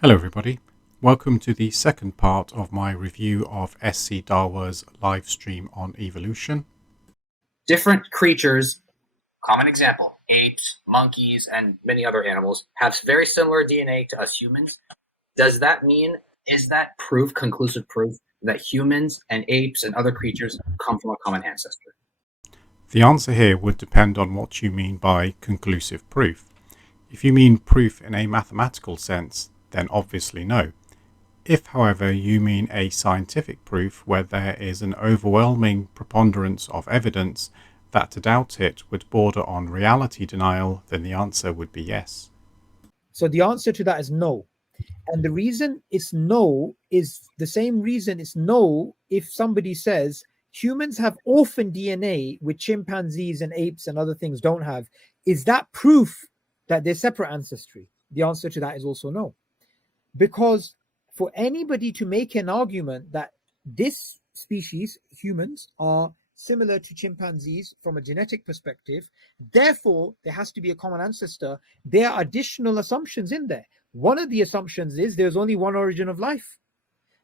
Hello everybody, welcome to the second part of my review of Scdawah's live stream on evolution. Different creatures, common example, apes, monkeys, and many other animals, have very similar DNA to us humans. Does that mean, is that proof, conclusive proof, that humans and apes and other creatures come from a common ancestor? The answer here would depend on what you mean by conclusive proof. If you mean proof in a mathematical sense, then obviously no. If, however, you mean a scientific proof where there is an overwhelming preponderance of evidence that to doubt it would border on reality denial, then the answer would be yes. So the answer to that is no. And the reason it's no is the same reason it's no if somebody says humans have orphan DNA, which chimpanzees and apes and other things don't have. Is that proof that they're separate ancestry? The answer to that is also no. Because for anybody to make an argument that this species, humans, are similar to chimpanzees from a genetic perspective, therefore there has to be a common ancestor, there are additional assumptions in there. One of the assumptions is there's only one origin of life,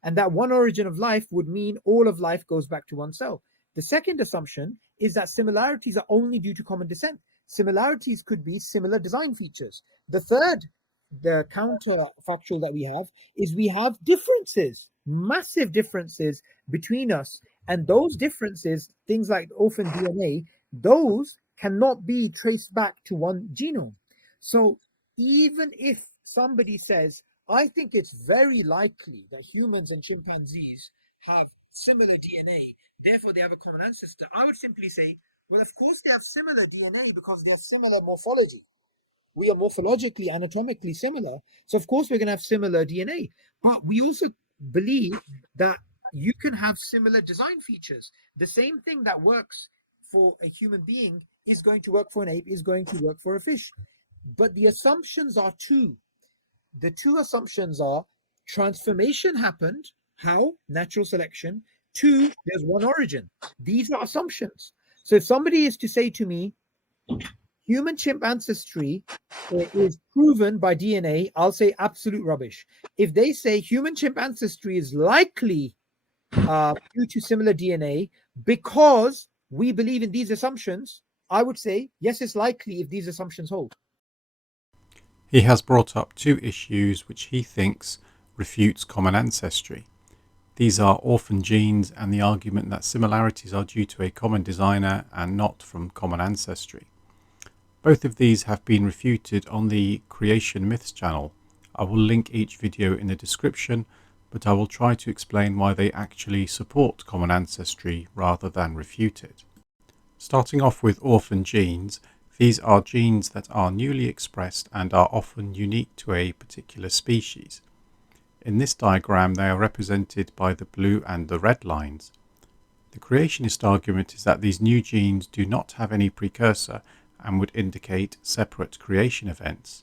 and that one origin of life would mean all of life goes back to one cell. The second assumption is that similarities are only due to common descent. Similarities could be similar design features. The third, the counterfactual that we have, is we have differences, massive differences between us, and those differences, things like orphan DNA, those cannot be traced back to one genome. So even if somebody says, I think it's very likely that humans and chimpanzees have similar DNA, therefore they have a common ancestor, I would simply say, well, of course they have similar DNA because they're similar morphology. We are morphologically, anatomically similar. So of course we're going to have similar DNA. But we also believe that you can have similar design features. The same thing that works for a human being is going to work for an ape, is going to work for a fish. But the assumptions are two. The two assumptions are transformation happened. How? Natural selection. Two, there's one origin. These are assumptions. So if somebody is to say to me, human chimp ancestry is proven by DNA, I'll say absolute rubbish. If they say human chimp ancestry is likely due to similar DNA because we believe in these assumptions, I would say, yes, it's likely if these assumptions hold. He has brought up two issues which he thinks refutes common ancestry. These are orphan genes and the argument that similarities are due to a common designer and not from common ancestry. Both of these have been refuted on the Creation Myths channel. I will link each video in the description, but I will try to explain why they actually support common ancestry rather than refute it. Starting off with orphan genes, these are genes that are newly expressed and are often unique to a particular species. In this diagram they are represented by the blue and the red lines. The creationist argument is that these new genes do not have any precursor and would indicate separate creation events.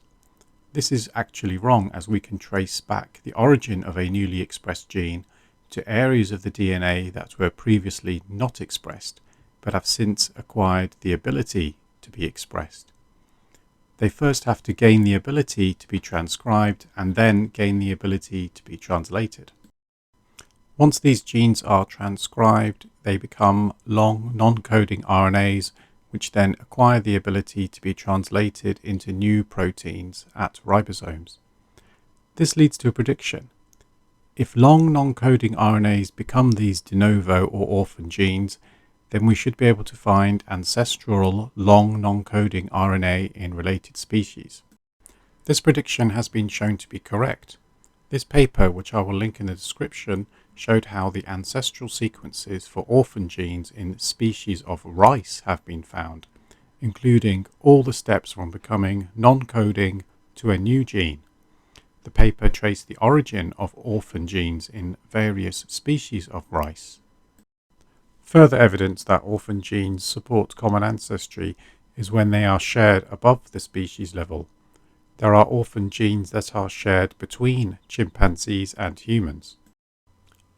This is actually wrong, as we can trace back the origin of a newly expressed gene to areas of the DNA that were previously not expressed, but have since acquired the ability to be expressed. They first have to gain the ability to be transcribed and then gain the ability to be translated. Once these genes are transcribed, they become long non-coding RNAs, which then acquire the ability to be translated into new proteins at ribosomes. This leads to a prediction. If long non-coding RNAs become these de novo or orphan genes, then we should be able to find ancestral long non-coding RNA in related species. This prediction has been shown to be correct. This paper, which I will link in the description, showed how the ancestral sequences for orphan genes in species of rice have been found, including all the steps from becoming non-coding to a new gene. The paper traced the origin of orphan genes in various species of rice. Further evidence that orphan genes support common ancestry is when they are shared above the species level. There are orphan genes that are shared between chimpanzees and humans.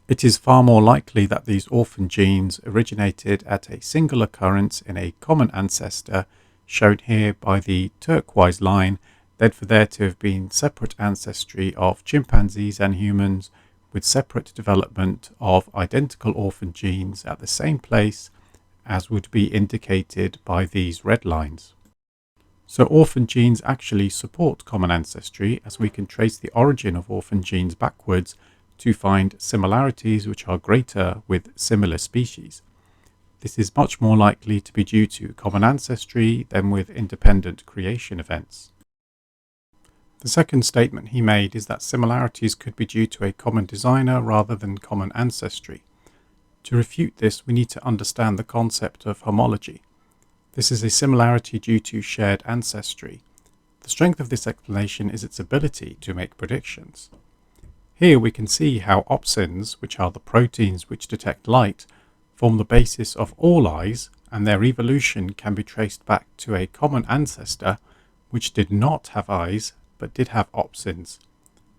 It is far more likely that these orphan genes originated at a single occurrence in a common ancestor, shown here by the turquoise line, then for there to have been separate ancestry of chimpanzees and humans with separate development of identical orphan genes at the same place as would be indicated by these red lines. So orphan genes actually support common ancestry, as we can trace the origin of orphan genes backwards to find similarities which are greater with similar species. This is much more likely to be due to common ancestry than with independent creation events. The second statement he made is that similarities could be due to a common designer rather than common ancestry. To refute this, we need to understand the concept of homology. This is a similarity due to shared ancestry. The strength of this explanation is its ability to make predictions. Here we can see how opsins, which are the proteins which detect light, form the basis of all eyes, and their evolution can be traced back to a common ancestor which did not have eyes but did have opsins.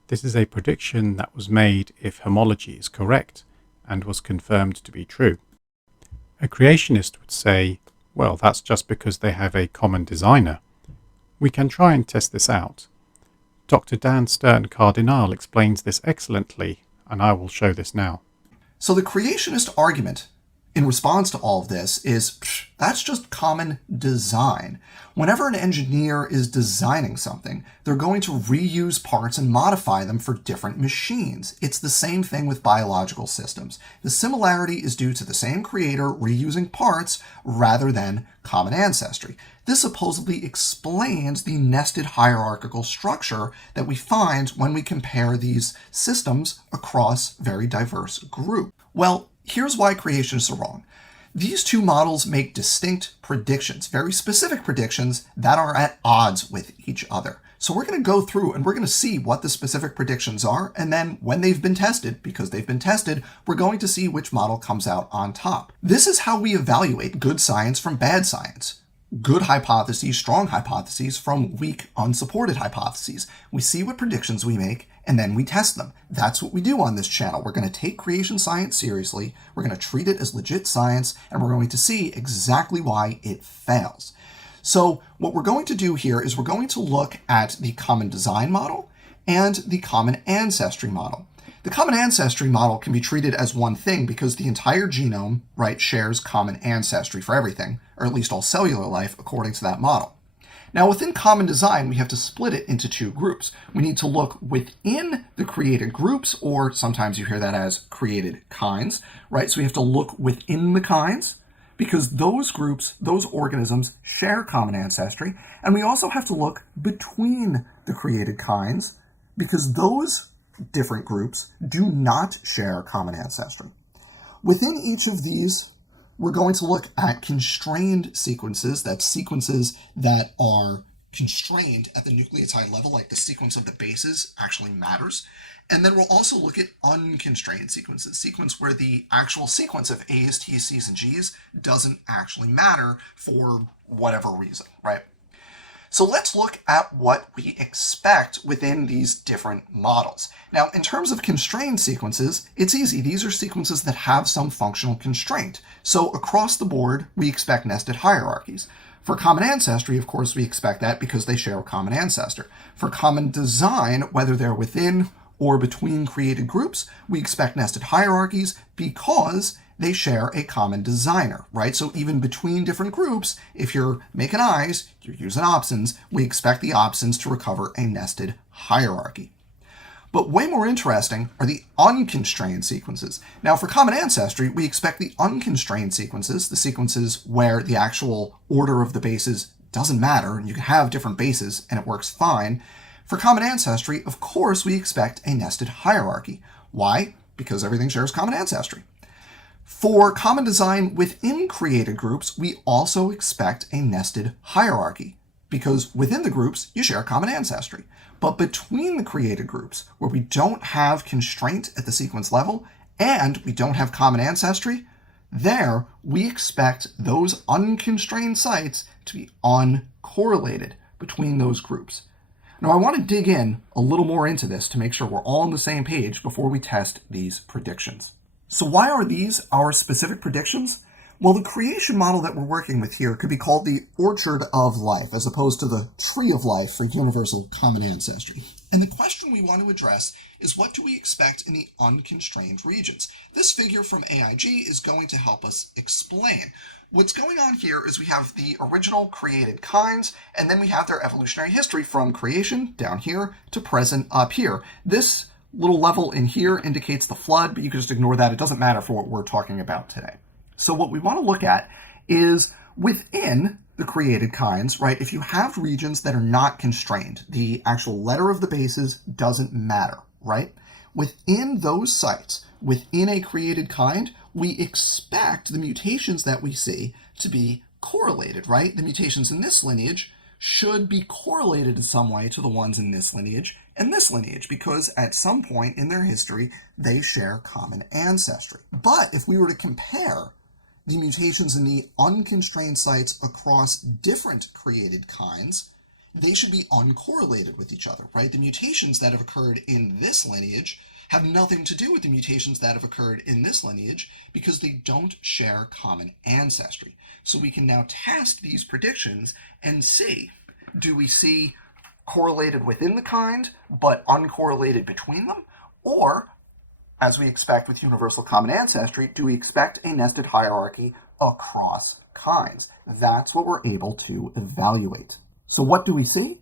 This is a prediction that was made if homology is correct and was confirmed to be true. A creationist would say, well, that's just because they have a common designer. We can try and test this out. Dr. Dan Stern-Cardinal explains this excellently, and I will show this now. So the creationist argument in response to all of this is, that's just common design. Whenever an engineer is designing something, they're going to reuse parts and modify them for different machines. It's the same thing with biological systems. The similarity is due to the same creator reusing parts rather than common ancestry. This supposedly explains the nested hierarchical structure that we find when we compare these systems across very diverse groups. Well, here's why creationists are wrong. These two models make distinct predictions, very specific predictions that are at odds with each other. So we're going to go through and we're going to see what the specific predictions are, and then when they've been tested, because they've been tested, we're going to see which model comes out on top. This is how we evaluate good science from bad science. Good hypotheses, strong hypotheses from weak, unsupported hypotheses. We see what predictions we make, and then we test them. That's what we do on this channel. We're going to take creation science seriously, we're going to treat it as legit science, and we're going to see exactly why it fails. So what we're going to do here is we're going to look at the common design model and the common ancestry model. The common ancestry model can be treated as one thing because the entire genome, right, shares common ancestry for everything, or at least all cellular life, according to that model. Now, within common design, we have to split it into two groups. We need to look within the created groups, or sometimes you hear that as created kinds, right? So we have to look within the kinds because those groups, those organisms share common ancestry. And we also have to look between the created kinds because those different groups do not share common ancestry. Within each of these, we're going to look at constrained sequences. That's sequences that are constrained at the nucleotide level, like the sequence of the bases actually matters. And then we'll also look at unconstrained sequences, sequence where the actual sequence of A's, T's, C's, and G's doesn't actually matter for whatever reason, right? So let's look at what we expect within these different models. Now, in terms of constrained sequences, it's easy. These are sequences that have some functional constraint. So across the board, we expect nested hierarchies. For common ancestry, of course, we expect that because they share a common ancestor. For common design, whether they're within or between created groups, we expect nested hierarchies because they share a common designer, right? So even between different groups, if you're making eyes, you're using opsins, we expect the opsins to recover a nested hierarchy. But way more interesting are the unconstrained sequences. Now, for common ancestry, we expect the unconstrained sequences, the sequences where the actual order of the bases doesn't matter, and you can have different bases and it works fine. For common ancestry, of course, we expect a nested hierarchy. Why? Because everything shares common ancestry. For common design within created groups, we also expect a nested hierarchy because within the groups, you share common ancestry. But between the created groups, where we don't have constraint at the sequence level and we don't have common ancestry, there we expect those unconstrained sites to be uncorrelated between those groups. Now, I want to dig in a little more into this to make sure we're all on the same page before we test these predictions. So why are these our specific predictions? Well, the creation model that we're working with here could be called the orchard of life, as opposed to the tree of life for universal common ancestry. And the question we want to address is, what do we expect in the unconstrained regions? This figure from AIG is going to help us explain. What's going on here is we have the original created kinds, and then we have their evolutionary history from creation down here to present up here. This little level in here indicates the flood, but you can just ignore that. It doesn't matter for what we're talking about today. So what we want to look at is within the created kinds, right? If you have regions that are not constrained, the actual letter of the bases doesn't matter, right? Within those sites, within a created kind, we expect the mutations that we see to be correlated, right? The mutations in this lineage should be correlated in some way to the ones in this lineage and this lineage, because at some point in their history, they share common ancestry. But if we were to compare the mutations in the unconstrained sites across different created kinds, they should be uncorrelated with each other, right? The mutations that have occurred in this lineage have nothing to do with the mutations that have occurred in this lineage because they don't share common ancestry. So we can now test these predictions and see, do we see correlated within the kind but uncorrelated between them? Or, as we expect with universal common ancestry, do we expect a nested hierarchy across kinds? That's what we're able to evaluate. So what do we see?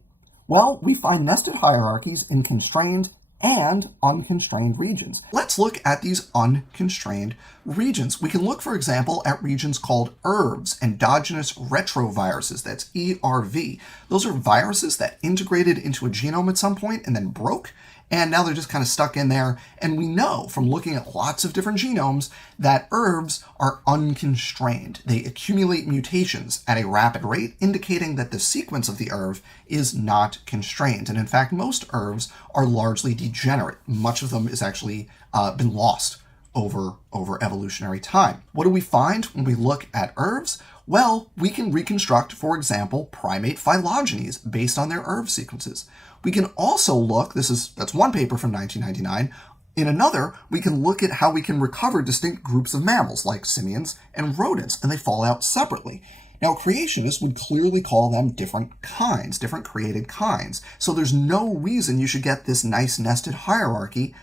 Well, we find nested hierarchies in constrained and unconstrained regions. Let's look at these unconstrained regions. We can look, for example, at regions called ERVs, endogenous retroviruses. That's ERV. Those are viruses that integrated into a genome at some point and then broke, and now they're just kind of stuck in there. And we know from looking at lots of different genomes that ERVs are unconstrained. They accumulate mutations at a rapid rate, indicating that the sequence of the ERV is not constrained. And in fact, most ERVs are largely degenerate. Much of them is actually been lost over evolutionary time. What do we find when we look at ERVs? Well, we can reconstruct, for example, primate phylogenies based on their ERV sequences. We can also look, that's one paper from 1999. In another, we can look at how we can recover distinct groups of mammals like simians and rodents, and they fall out separately. Now, creationists would clearly call them different kinds, different created kinds. So there's no reason you should get this nice nested hierarchy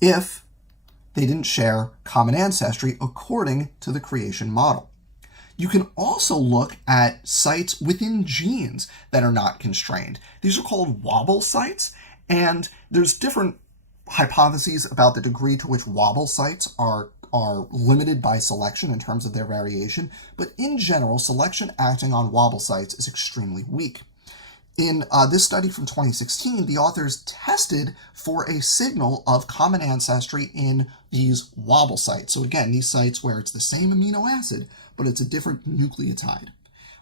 if they didn't share common ancestry according to the creation model. You can also look at sites within genes that are not constrained. These are called wobble sites, and there's different hypotheses about the degree to which wobble sites are limited by selection in terms of their variation, but in general, selection acting on wobble sites is extremely weak. In this study from 2016, the authors tested for a signal of common ancestry in these wobble sites. So again, these sites where it's the same amino acid, but it's a different nucleotide.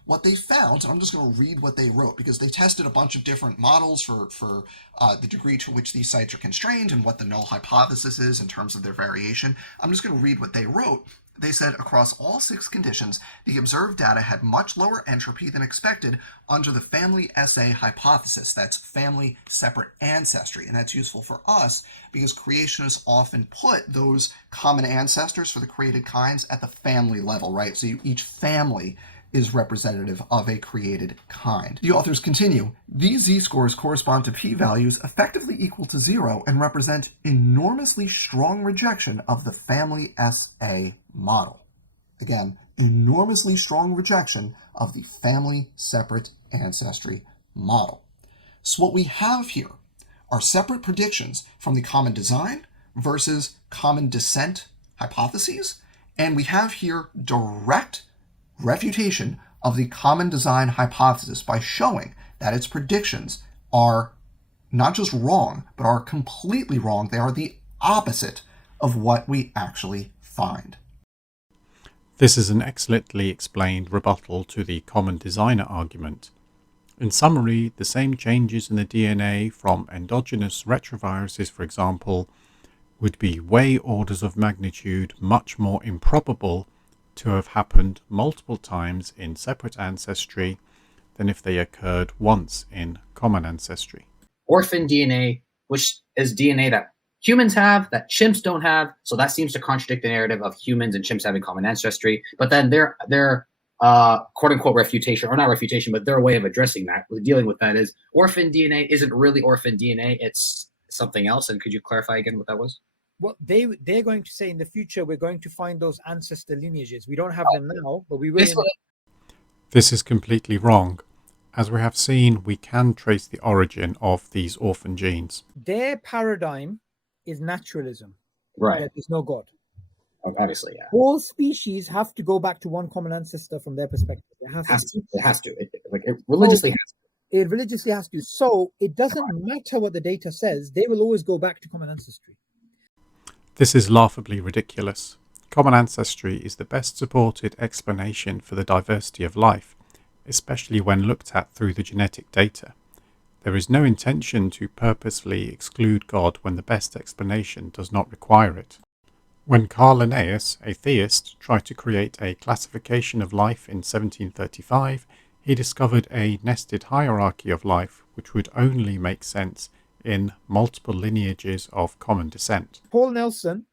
What they found, and I'm just going to read what they wrote, because they tested a bunch of different models for the degree to which these sites are constrained and what the null hypothesis is in terms of their variation. I'm just going to read what they wrote. They said, across all 6 conditions, the observed data had much lower entropy than expected under the family SA hypothesis. That's family separate ancestry. And that's useful for us because creationists often put those common ancestors for the created kinds at the family level, right? So each family is representative of a created kind. The authors continue, these z-scores correspond to p-values effectively equal to 0 and represent enormously strong rejection of the family SA model. Again, enormously strong rejection of the family separate ancestry model. So what we have here are separate predictions from the common design versus common descent hypotheses, and we have here direct refutation of the common design hypothesis by showing that its predictions are not just wrong, but are completely wrong. They are the opposite of what we actually find. This is an excellently explained rebuttal to the common designer argument. In summary, the same changes in the DNA from endogenous retroviruses, for example, would be way orders of magnitude much more improbable to have happened multiple times in separate ancestry than if they occurred once in common ancestry. Orphan DNA, which is DNA that humans have that chimps don't have. So that seems to contradict the narrative of humans and chimps having common ancestry. But then their quote unquote refutation, or not refutation, but their way of addressing that, dealing with that, is orphan DNA isn't really orphan DNA. It's something else. And could you clarify again what that was? Well, they're going to say in the future we're going to find those ancestor lineages. We don't have them now, but we will. This is completely wrong. As we have seen, we can trace the origin of these orphan genes. Their paradigm is naturalism. Right. There's no God. Obviously, yeah. All species have to go back to one common ancestor from their perspective. It has to. It religiously has to. It religiously has to. So it doesn't matter what the data says. They will always go back to common ancestry. This is laughably ridiculous. Common ancestry is the best supported explanation for the diversity of life, especially when looked at through the genetic data. There is no intention to purposefully exclude God when the best explanation does not require it. When Carl Linnaeus, a theist, tried to create a classification of life in 1735, he discovered a nested hierarchy of life which would only make sense in multiple lineages of common descent. Paul Nelson,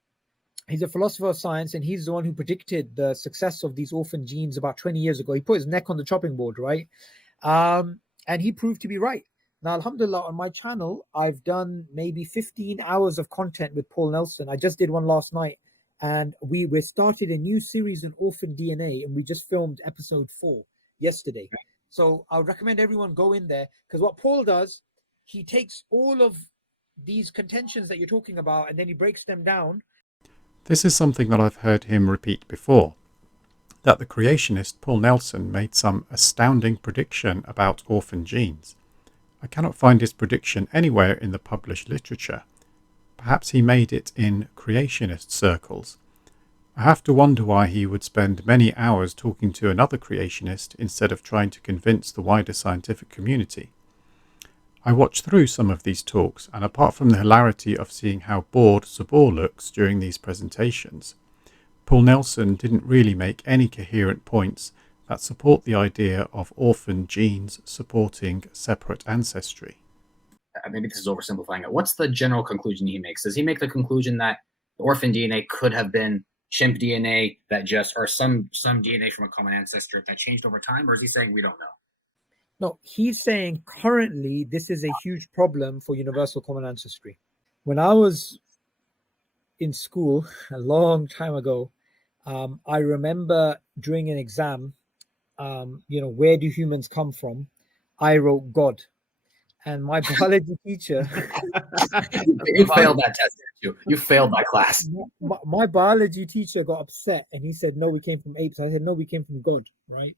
he's a philosopher of science, and he's the one who predicted the success of these orphan genes about 20 years ago. He put his neck on the chopping board, right? And he proved to be right. Now, alhamdulillah, on my channel, I've done maybe 15 hours of content with Paul Nelson. I just did one last night, and we started a new series on orphan DNA, and we just filmed episode 4 yesterday. So I would recommend everyone go in there, because what Paul does, he takes all of these contentions that you're talking about, and then he breaks them down. This is something that I've heard him repeat before, that the creationist Paul Nelson made some astounding prediction about orphan genes. I cannot find his prediction anywhere in the published literature. Perhaps he made it in creationist circles. I have to wonder why he would spend many hours talking to another creationist instead of trying to convince the wider scientific community. I watched through some of these talks, and apart from the hilarity of seeing how bored Subboor looks during these presentations, Paul Nelson didn't really make any coherent points that support the idea of orphan genes supporting separate ancestry. Maybe this is oversimplifying it. What's the general conclusion he makes? Does he make the conclusion that orphan DNA could have been chimp DNA or some DNA from a common ancestor that changed over time, or is he saying we don't know? No, he's saying currently this is a huge problem for universal common ancestry. When I was in school a long time ago, I remember during an exam, where do humans come from? I wrote God, and my biology teacher. You failed that test, didn't you? You failed my class. My biology teacher got upset, and he said, "No, we came from apes." I said, "No, we came from God." Right?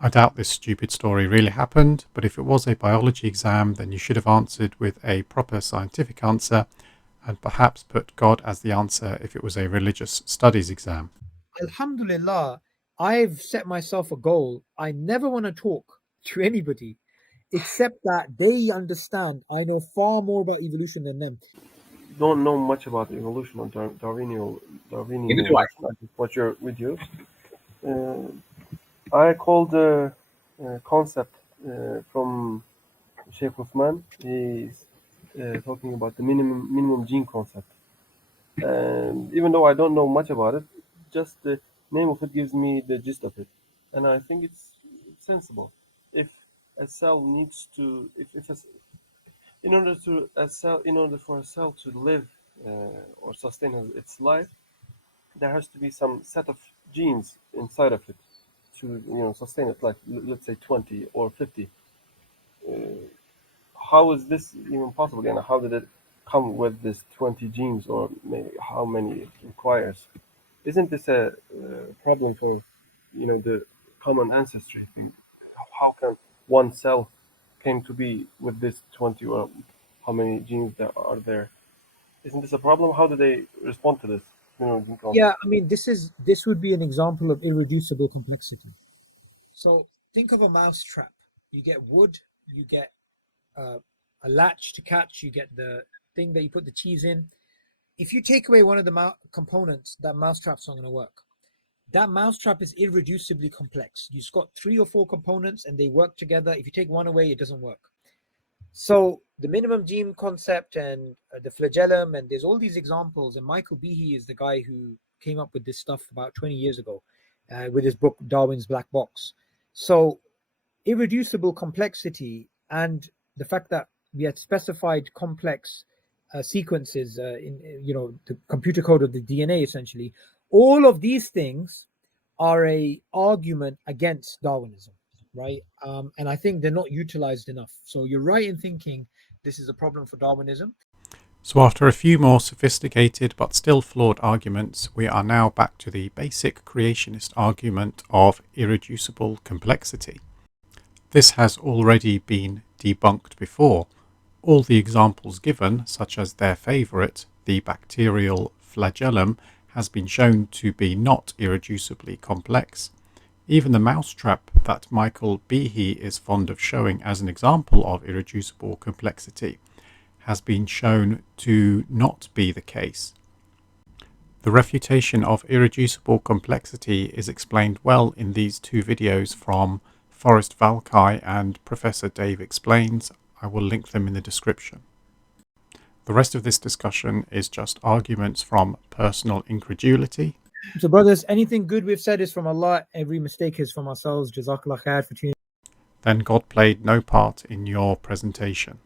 I doubt this stupid story really happened, but if it was a biology exam, then you should have answered with a proper scientific answer, and perhaps put God as the answer if it was a religious studies exam. Alhamdulillah, I've set myself a goal. I never want to talk to anybody except that they understand I know far more about evolution than them. Don't know much about evolution or Darwinian what you're with you. I called the concept from Sheikh Uthman. He's talking about the minimum gene concept. And even though I don't know much about it, just the name of it gives me the gist of it. And I think it's sensible. If a cell needs to, in order for a cell to live or sustain its life, there has to be some set of genes inside of it to sustain it, like let's say 20 or 50. How is this even possible? And how did it come with this 20 genes, or maybe how many it requires? Isn't this a problem for the common ancestry thing? How can one cell came to be with this 20, or how many genes there are there? Isn't this a problem? How do they respond to this? Yeah, I mean, this would be an example of irreducible complexity. So think of a mouse trap. You get wood, you get a latch to catch, you get the thing that you put the cheese in. If you take away one of the components, that mousetrap's not going to work. That mousetrap is irreducibly complex. You've got 3 or 4 components and they work together. If you take one away, it doesn't work. So the minimum gene concept and the flagellum, and there's all these examples. And Michael Behe is the guy who came up with this stuff about 20 years ago with his book Darwin's Black Box. So irreducible complexity and the fact that we had specified complex sequences in the computer code of the DNA, essentially, all of these things are a argument against Darwinism, right? And I think they're not utilized enough. So you're right in thinking this is a problem for Darwinism. So after a few more sophisticated but still flawed arguments, we are now back to the basic creationist argument of irreducible complexity. This has already been debunked before. All the examples given, such as their favourite, the bacterial flagellum, has been shown to be not irreducibly complex. Even the mousetrap that Michael Behe is fond of showing as an example of irreducible complexity has been shown to not be the case. The refutation of irreducible complexity is explained well in these two videos from Forrest Valkai and Professor Dave Explains. I will link them in the description. The rest of this discussion is just arguments from personal incredulity. So brothers, anything good we've said is from Allah. Every mistake is from ourselves. Jazakallah khair for tuning. Then God played no part in your presentation.